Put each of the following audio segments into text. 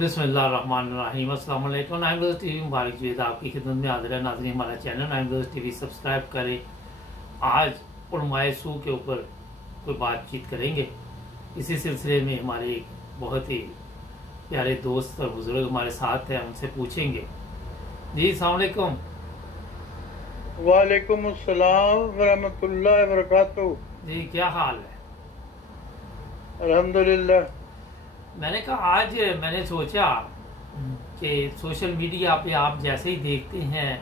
बिस्मिल्लाहिर्रहमानिर्रहीम। अस्सलाम वालेकुम। नाइम रोज़ टीवी मुबारक जुवेद आपकी खिदमत में हाजिर है। नाज़रीन, हमारा चैनल नाइम रोज़ टीवी सब्सक्राइब करें। आज उलमाए सू के ऊपर कोई बातचीत करेंगे। इसी सिलसिले में हमारे एक बहुत ही प्यारे दोस्त और बुजुर्ग हमारे साथ हैं, उनसे पूछेंगे। जी अस्सलाम वालेकुम। वालेकुम अस्सलाम वरहमतुल्लाहि वबरकातुहू। जी क्या हाल है? अल्हम्दुलिल्लाह। मैंने कहा आज मैंने सोचा कि सोशल मीडिया पे आप जैसे ही देखते हैं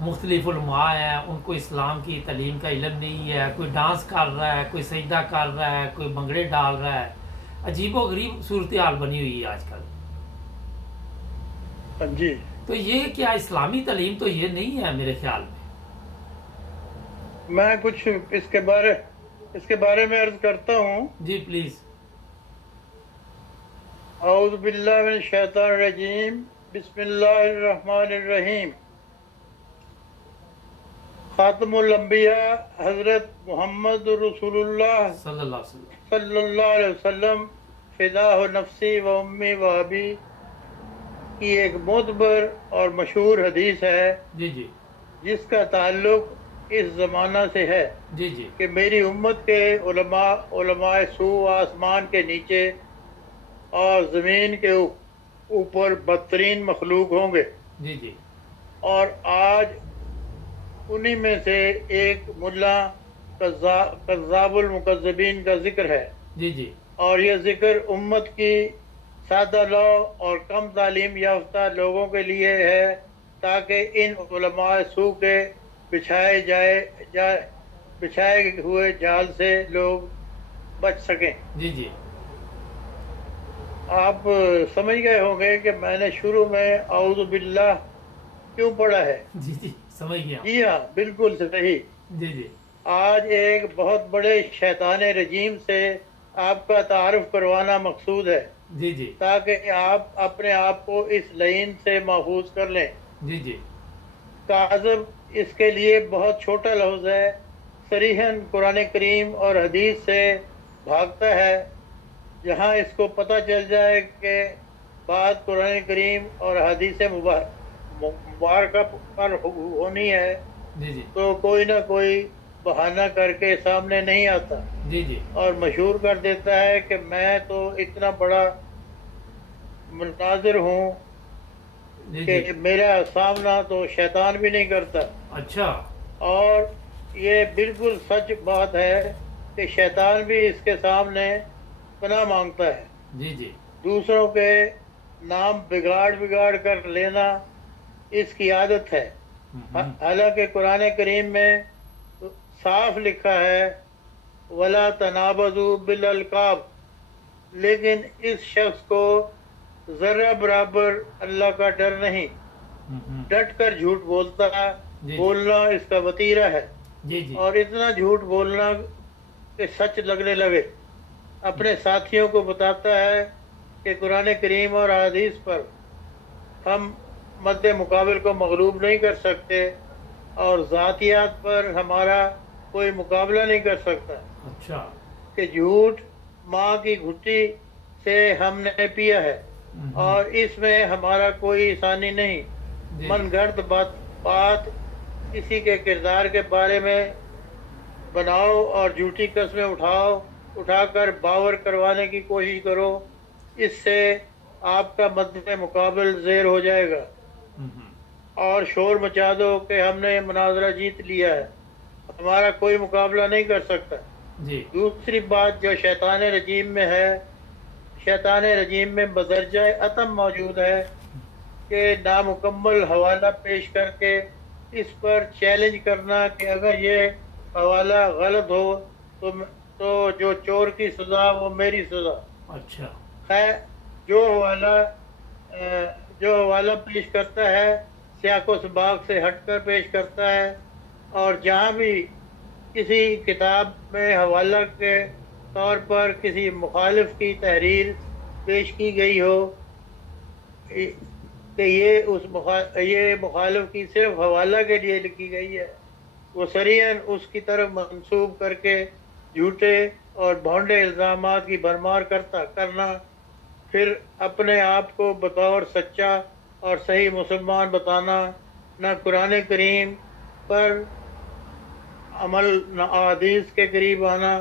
मुख्तलिफ उलमा हैं, उनको इस्लाम की तालीम का इल्म नहीं है, कोई डांस कर रहा है, कोई सजदा कर रहा है, कोई भंगड़े डाल रहा है। अजीबो गरीब सूरत हाल बनी हुई है आजकल। हाँ जी, तो ये क्या इस्लामी तालीम तो ये नहीं है मेरे ख्याल में। मैं कुछ इसके बारे में अर्ज करता हूँ। जी प्लीज। औज़ु बिल्लाहि मिनश शैतानिर रजीम, बिस्मिल्लाहिर रहमानिर रहीम। खातमुल अंबिया हजरत मोहम्मद रसूलुल्लाह सल्लल्लाहु अलैहि वसल्लम फिदाह नफ्सी व उम्मी व अबी की एक मोतबर और मशहूर हदीस है। जी जी। जिसका ताल्लुक इस जमाना से है। जी जी। कि मेरी उम्मत के उलमाए सू आसमान के नीचे और ज़मीन के ऊपर बदतरीन मखलूक होंगे। जी जी। और आज उन्हीं में से एक मुल्ला कज़्ज़ाबुल मुकज़्ज़बीन का जिक्र है। जी जी। और यह जिक्र उम्मत की सादा लौ और कम तालीम याफ्ता लोगों के लिए है, ताकि इन उलमाए सू के बिछाए हुए जाल से लोग बच सकें। जी जी। आप समझ गए होंगे कि मैंने शुरू में औज़ु बिल्लाह क्यों पढ़ा है। जी जी समझ गया। जी हाँ, बिल्कुल सही। जी जी। आज एक बहुत बड़े शैतान रजीम से आपका तारुफ करवाना मकसूद है। जी जी। ताकि आप अपने आप को इस लाइन से महफूज कर लें। जी जी। काज़ब इसके लिए बहुत छोटा लफ्ज़ है, सरीहन कुरान करीम और हदीस से भागता है। जहाँ इसको पता चल जाए कि बात कुरान करीम और हदीस मुबारक पर होनी है, जी जी। तो कोई ना कोई बहाना करके सामने नहीं आता। जी जी। और मशहूर कर देता है कि मैं तो इतना बड़ा मुनाजिर हूँ कि मेरा सामना तो शैतान भी नहीं करता। अच्छा। और ये बिल्कुल सच बात है कि शैतान भी इसके सामने पनाह मांगता है। जी जी। दूसरों के नाम बिगाड़ कर लेना इसकी आदत है। हालांकि कुरान करीम में साफ लिखा है वला तनाबजू बिल अलकाब, लेकिन इस शख्स को जरा बराबर अल्लाह का डर नहीं। डट कर झूठ बोलना इसका वतीरा है। जी जी। और इतना झूठ बोलना कि सच लगने लगे। अपने साथियों को बताता है कि कुरान करीम और हदीस पर हम मद्दे मुकाबिल को मगलूब नहीं कर सकते और ज़ातियात पर हमारा कोई मुकाबला नहीं कर सकता। अच्छा। कि झूठ माँ की घुट्टी से हमने पिया है और इसमें हमारा कोई आसानी नहीं। मनगढ़ंत बात किसी के किरदार के बारे में बनाओ और झूठी कस्में उठाकर बावर करवाने की कोशिश करो। इससे आपका मद्दे मुकाबिल ज़ेर हो जाएगा और शोर मचा दो कि हमने मुनाजरा जीत लिया है, हमारा कोई मुकाबला नहीं कर सकता। जी। दूसरी बात जो शैतान रजीम में है, शैतान रजीम में बदरजा अतम मौजूद है कि नामुकम्मल हवाला पेश करके इस पर चैलेंज करना कि अगर ये हवाला गलत हो तो जो चोर की सजा वो मेरी सजा। अच्छा है। जो हवाला पेश करता है सियाको सबाक से हटकर पेश करता है। और जहाँ भी किसी किताब में हवाला के तौर पर किसी मुखालिफ की तहरीर पेश की गई हो कि ये मुखालिफ की सिर्फ हवाला के लिए लिखी गई है, वो सरीहन उसकी तरफ मंसूब करके झूठे और भौंडे इल्ज़ामात की भरमार करना پھر اپنے آپ کو بطور سچا اور صحیح مسلمان بتانا، نہ قرآن کریم پر عمل، نہ احادیث کے قریب آنا،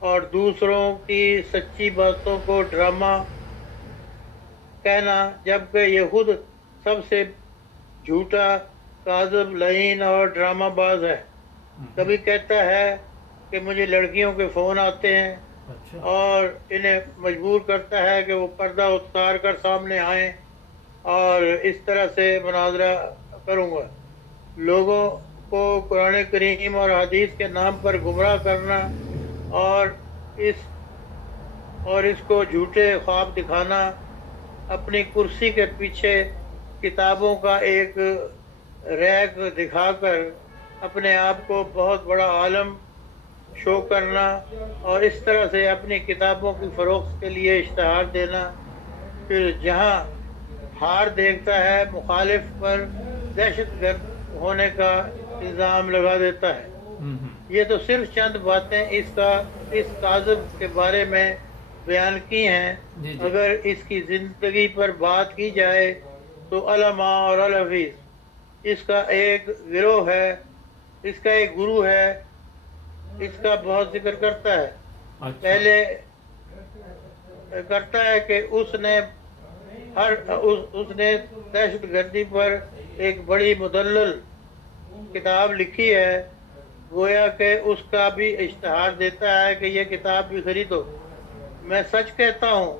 اور دوسروں کی سچی باتوں کو ڈرامہ کہنا، جبکہ یہ خود سب سے جھوٹا، کاذب، لعین اور ڈرامہ باز ہے۔ کبھی کہتا ہے کہ مجھے لڑکیوں کے فون آتے ہیں اور انہیں مجبور کرتا ہے کہ وہ پردہ اتار کر سامنے آئیں اور اس طرح سے مناظرہ کروں گا۔ لوگوں کو قرآن کریم اور حدیث کے نام پر گمراہ کرنا اور اس کو جھوٹے خواب دکھانا، اپنی کرسی کے پیچھے کتابوں کا ایک ریک دکھا کر اپنے آپ کو بہت بڑا عالم شو کرنا، اور اس طرح سے اپنی کتابوں کی فروخت کے لیے اشتہار دینا، پھر جہاں ہار دیکھتا ہے مخالف پر دہشت گرد ہونے کا الزام لگا دیتا ہے۔ یہ تو صرف چند باتیں اس کاذب کے بارے میں بیان کی ہیں۔ اگر اس کی زندگی پر بات کی جائے تو علماء اور الحفیظ اس کا ایک گروہ ہے، اس کا ایک گرو ہے، اس کا بہت ذکر کرتا ہے۔ پہلے کرتا ہے کہ اس نے دہشت گردی پر ایک بڑی مدلل کتاب لکھی ہے، گویا کہ اس کا بھی اشتہار دیتا ہے کہ یہ کتاب بھی خریدو۔ میں سچ کہتا ہوں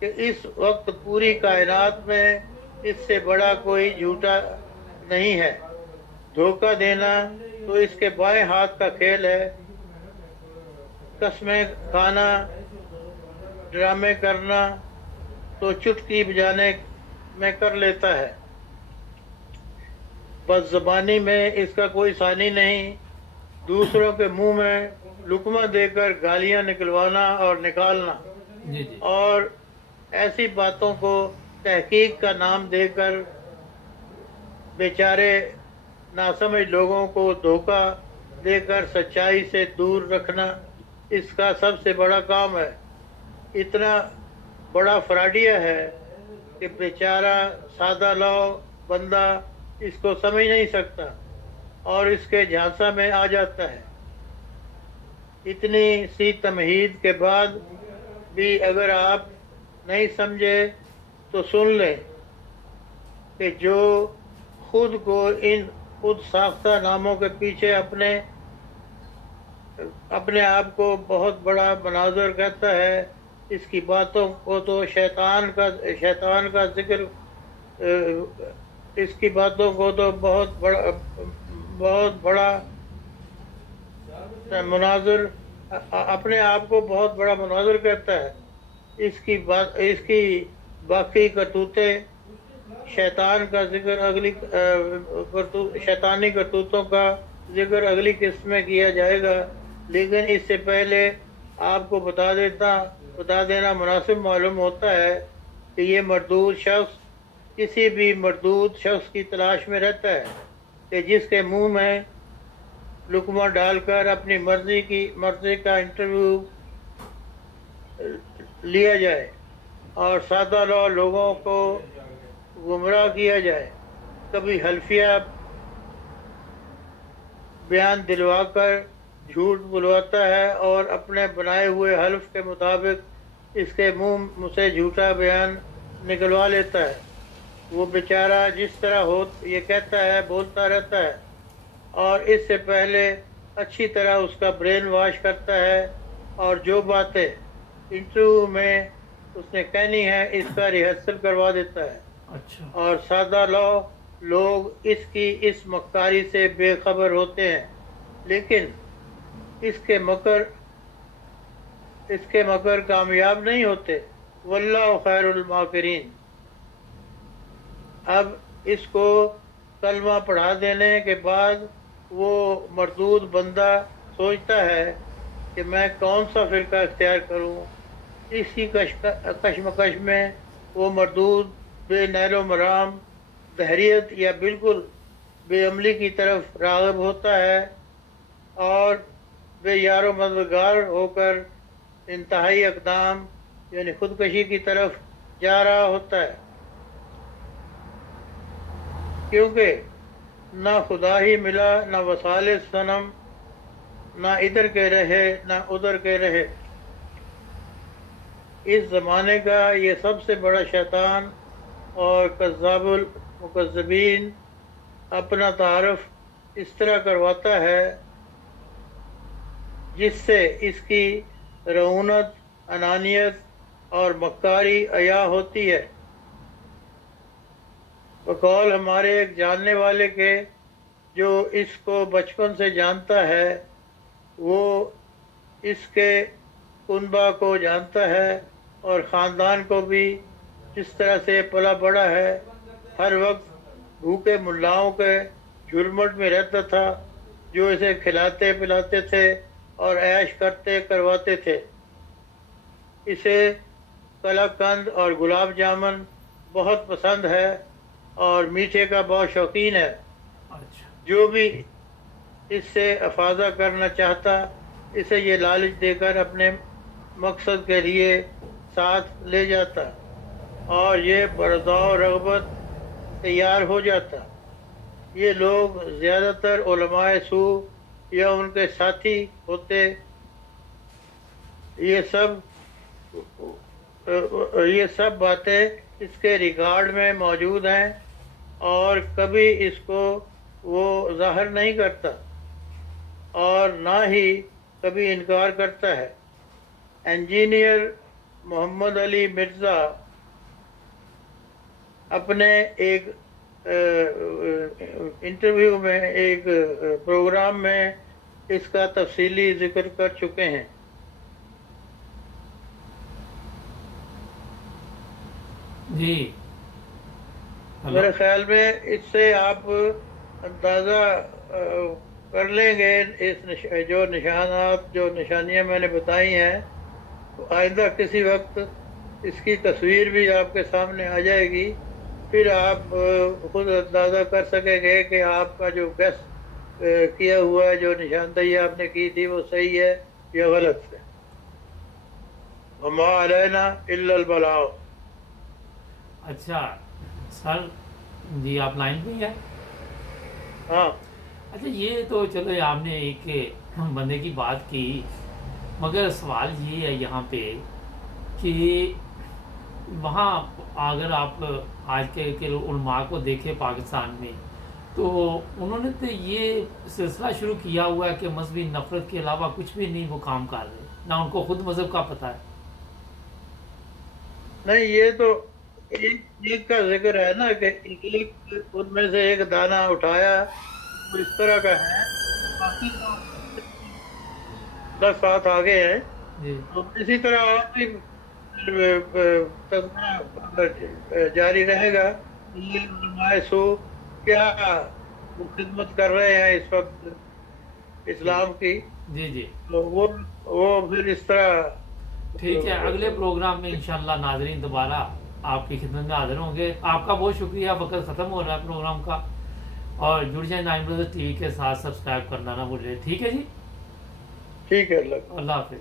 کہ اس وقت پوری کائنات میں اس سے بڑا کوئی جھوٹا نہیں ہے۔ دھوکہ دینا تو اس کے بائیں ہاتھ کا کھیل ہے، قسمیں کھانا، ڈرامے کرنا تو چٹکی بجانے میں کر لیتا ہے۔ بس زبانی میں اس کا کوئی ثانی نہیں۔ دوسروں کے منہ میں لقمہ دے کر گالیاں نکلوانا اور نکالنا، اور ایسی باتوں کو تحقیق کا نام دے کر بیچارے ناسمجھ لوگوں کو دھوکہ دے کر سچائی سے دور رکھنا اس کا سب سے بڑا کام ہے۔ اتنا بڑا فراڈیا ہے کہ بیچارہ سادہ لو بندہ اس کو سمجھ نہیں سکتا اور اس کے جھانسا میں آ جاتا ہے۔ اتنی سی تمہید کے بعد بھی اگر آپ نہیں سمجھے تو سن لیں کہ جو خود کو ان خود ساختہ ناموں کے پیچھے اپنے آپ کو بہت بڑا مناظر کہتا ہے، اس کی باتوں کو تو شیطان کا ذکر، اس کی باتوں کو تو بہت بڑا مناظر، اپنے آپ کو بہت بڑا مناظر کہتا ہے۔ اس کی باقی کرتوتیں شیطانی کرتوتوں کا ذکر اگلی قسط میں کیا جائے گا، لیکن اس سے پہلے آپ کو بتا دینا مناسب معلوم ہوتا ہے کہ یہ مردود شخص کسی بھی مردود شخص کی تلاش میں رہتا ہے کہ جس کے منہ میں لقمہ ڈال کر اپنی مرضی کا انٹرویو لیا جائے اور سادہ لوگوں کو گمراہ کیا جائے۔ کبھی حلفیہ بیان دلوا کر جھوٹ بلواتا ہے اور اپنے بنائے ہوئے حلف کے مطابق اس کے منہ سے جھوٹا بیان نکلوا لیتا ہے۔ وہ بیچارہ جس طرح یہ کہتا ہے بولتا رہتا ہے، اور اس سے پہلے اچھی طرح اس کا برین واش کرتا ہے، اور جو باتیں انٹرویو میں اس نے کہنی ہے اس کا ریہرسل کروا دیتا ہے۔ اور سادہ لوگ اس کی اس مکاری سے بے خبر ہوتے ہیں، لیکن اس کے مکر کامیاب نہیں ہوتے۔ واللہ خیر الماکرین۔ اب اس کو کلمہ پڑھا دینے کے بعد وہ مردود بندہ سوچتا ہے کہ میں کون سا فرقہ اختیار کروں۔ اسی کشمکش میں وہ مردود بے نیل و مرام دہریت یا بالکل بے عملی کی طرف راغب ہوتا ہے، اور بے یار و مددگار ہو کر انتہائی اقدام यानी खुदकशी की तरफ जा रहा होता है, क्योंकि ना खुदा ही मिला, ना वसाले सनम, ना इधर के रहे ना उधर के रहे। इस ज़माने का ये सबसे बड़ा शैतान और कज़्ज़ाबुल मुकज़्ज़बीन अपना तारफ़ इस तरह करवाता है जिससे इसकी रऊनत, अनानियत और मक्कारी अया होती है। बकौल हमारे एक जानने वाले के, जो इसको बचपन से जानता है, वो इसके कुनबा को जानता है और ख़ानदान को भी, जिस तरह से पला बड़ा है, हर वक्त भूखे मुल्लाओं के झुरमुट में रहता था, जो इसे खिलाते पिलाते थे और ऐश करते करवाते थे। इसे कलाकंद और गुलाब जामुन बहुत पसंद है और मीठे का बहुत शौकीन है। जो भी इससे अफाजा करना चाहता, इसे ये लालच देकर अपने मकसद के लिए साथ ले जाता और ये बरदाव रग़बत तैयार हो जाता। ये लोग ज़्यादातर उलमाए सू या उनके साथी होते। ये सब बातें इसके रिकॉर्ड में मौजूद हैं और कभी इसको वो ज़ाहिर नहीं करता और ना ही कभी इनकार करता है। इंजीनियर मोहम्मद अली मिर्ज़ा अपने एक इंटरव्यू में, एक प्रोग्राम में इसका तफसीली जिक्र कर चुके हैं। जी, मेरे ख्याल में इससे आप अंदाज़ा कर लेंगे इस जो निशानात, जो निशानियां मैंने बताई हैं, तो आइंदा किसी वक्त इसकी तस्वीर भी आपके सामने आ जाएगी। फिर आप खुद अंदाज़ा कर सकेंगे कि आपका जो गैस किया हुआ है, जो निशानदही आपने की थी, वो सही है या गलत है। वमा अलैना इल्लल बलाग। अच्छा सर जी, आप लाइन पे हैं? हाँ। अच्छा, ये तो चलो आपने एक बंदे की बात की, मगर सवाल ये है यहाँ पे कि वहाँ अगर आप आज के उलमा को देखें पाकिस्तान में, तो उन्होंने तो ये सिलसिला शुरू किया हुआ है कि मजहबी नफरत के अलावा कुछ भी नहीं वो काम कर रहे, ना उनको खुद मजहब का पता है। नहीं, ये तो एक का जिक्र है ना कि एक उनमें से एक दाना उठाया, तो इस तरह का है, बाकी 10 साथ आगे हैं। तो इसी तरह आप भी जारी रहेगा। ये उलमाए सू क्या वो खिदमत कर रहे हैं इस वक्त इस्लाम की। जी जी, तो वो फिर इस तरह। ठीक है, अगले प्रोग्राम में इंशाल्लाह नाजरीन दोबारा आपकी खिदमत में हाजिर होंगे। आपका बहुत शुक्रिया, वक्त खत्म हो रहा है प्रोग्राम का, और जुड़ जाए 9 ब्रदर्स टीवी के साथ, सब्सक्राइब करना ना भूलिए। ठीक है जी, ठीक है, अल्लाह हाफिज।